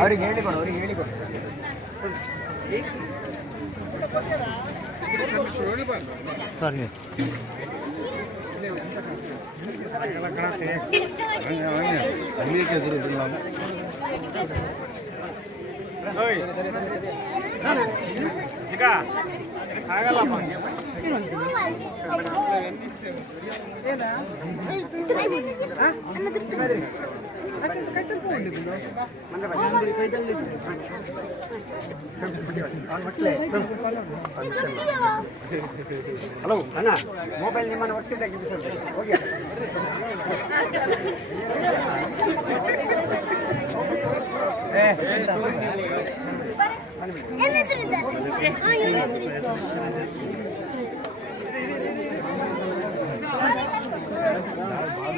ಅವ್ರಿಗೆ ಹೇಳಿಕೊಡು, ಅವ್ರಿಗೆ ಹೇಳಿಕೊಡು. ಸರಿ ಹಲೋ ಅಣ್ಣ, ಮೊಬೈಲ್ ನಿಮ್ಮನ್ನು ಒಟ್ಟಿದ್ದಾಗಿ ಹೋಗಿ.